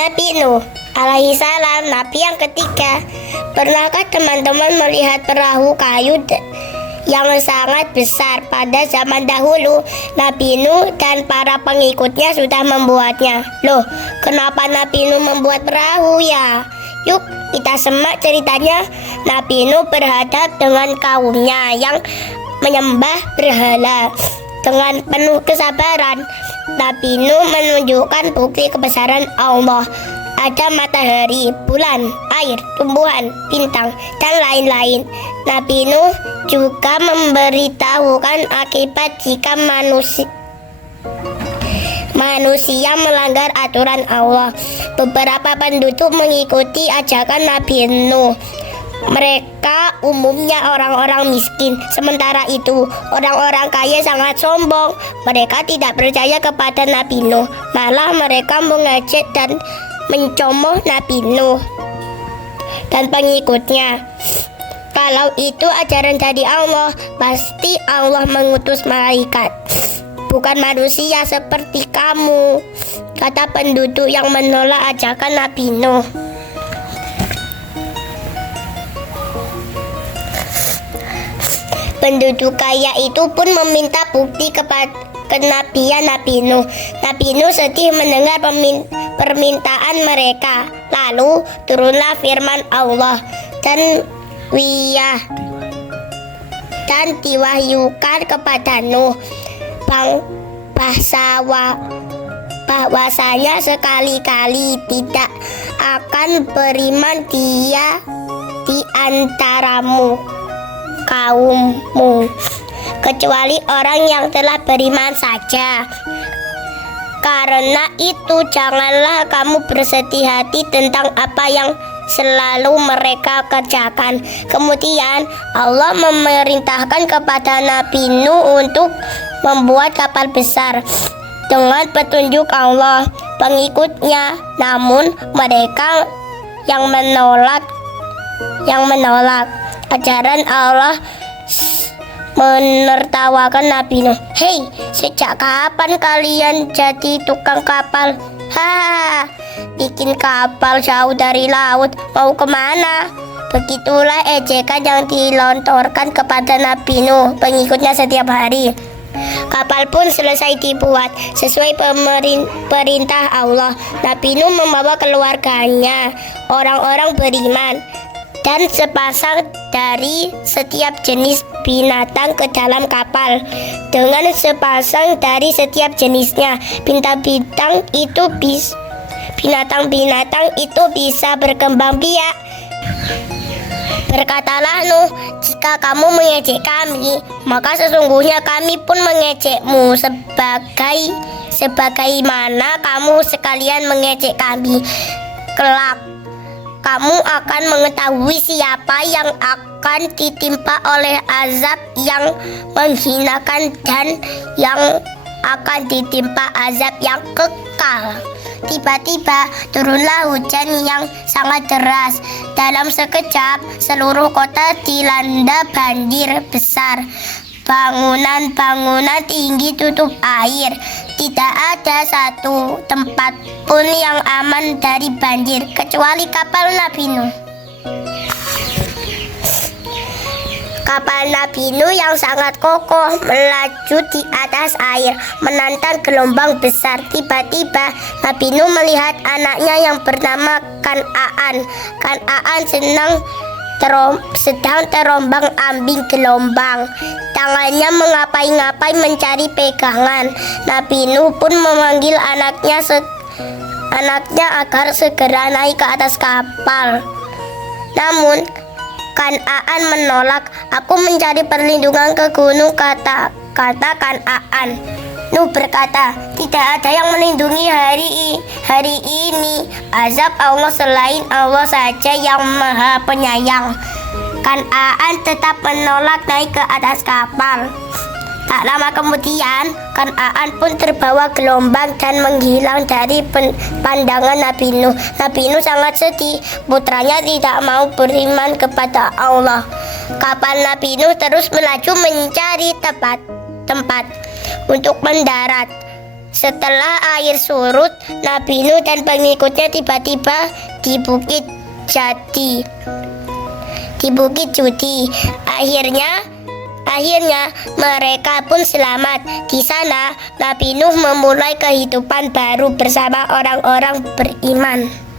Nabi Nuh alaihi salam, nabi yang ketiga. Pernahkah teman-teman melihat perahu kayu yang sangat besar pada zaman dahulu? Nabi Nuh dan para pengikutnya sudah membuatnya. Loh, kenapa Nabi Nuh membuat perahu ya? Yuk kita simak ceritanya. Nabi Nuh berhadap dengan kaumnya yang menyembah berhala. Dengan penuh kesabaran, Nabi Nuh menunjukkan bukti kebesaran Allah. Ada matahari, bulan, air, tumbuhan, bintang, dan lain-lain. Nabi Nuh juga memberitahukan akibat jika manusia melanggar aturan Allah. Beberapa penduduk mengikuti ajakan Nabi Nuh. Mereka umumnya orang-orang miskin. Sementara itu, orang-orang kaya sangat sombong. Mereka tidak percaya kepada Nabi Nuh. Malah mereka mengejek dan mencemooh Nabi Nuh dan pengikutnya. Kalau itu ajaran dari Allah, pasti Allah mengutus malaikat, bukan manusia seperti kamu, kata penduduk yang menolak ajakan Nabi Nuh. Penduduk kaya itu pun meminta bukti kenabian Nabi Nuh. Nabi Nuh sedih mendengar permintaan mereka. Lalu turunlah firman Allah dan diwahyukan kepada Nuh bahwasanya sekali-kali tidak akan beriman dia di antaramu kaummu, kecuali orang yang telah beriman saja. Karena itu janganlah kamu bersedih hati tentang apa yang selalu mereka kerjakan. Kemudian Allah memerintahkan kepada Nabi Nuh untuk membuat kapal besar dengan petunjuk Allah pengikutnya. Namun mereka yang menolak ajaran Allah menertawakan Nabi Nuh. Hei, sejak kapan kalian jadi tukang kapal? Hahaha, bikin kapal jauh dari laut, mau kemana? Begitulah ejekan yang dilontorkan kepada Nabi Nuh pengikutnya setiap hari. Kapal pun selesai dibuat sesuai perintah Allah. Nabi Nuh membawa keluarganya, orang-orang beriman, dan sepasang dari setiap jenis binatang ke dalam kapal. Dengan sepasang dari setiap jenisnya, binatang-binatang itu bisa berkembang biak. Berkatalah Nuh, jika kamu mengejek kami, maka sesungguhnya kami pun mengejekmu sebagaimana kamu sekalian mengejek kami. Kelak kamu akan mengetahui siapa yang akan ditimpa oleh azab yang menghinakan dan yang akan ditimpa azab yang kekal. Tiba-tiba turunlah hujan yang sangat deras. Dalam sekejap seluruh kota dilanda banjir besar. Bangunan-bangunan tinggi tutup air. Tidak ada satu tempat pun yang aman dari banjir kecuali kapal Nabi Nuh. Kapal Nabi Nuh yang sangat kokoh melaju di atas air, menantang gelombang besar. Tiba-tiba Nabi Nuh melihat anaknya yang bernama Kan'an. Kan'an sedang terombang-ambing gelombang. Tangannya mengapai-ngapai mencari pegangan. Nabi Nuh pun memanggil anaknya agar segera naik ke atas kapal. Namun Kan'an menolak. Aku mencari perlindungan ke gunung, kata Kan'an. Nuh berkata, tidak ada yang melindungi hari ini. Azab Allah selain Allah saja yang maha penyayang. Kan'an tetap menolak naik ke atas kapal. Tak lama kemudian, Kan'an pun terbawa gelombang dan menghilang dari pandangan Nabi Nuh. Nabi Nuh sangat sedih. Putranya tidak mau beriman kepada Allah. Kapal Nabi Nuh terus melaju mencari tempat untuk mendarat. Setelah air surut, Nabi Nuh dan pengikutnya tiba-tiba di Bukit Jati. Di Bukit Judi. Akhirnya mereka pun selamat. Di sana Nabi Nuh memulai kehidupan baru bersama orang-orang beriman.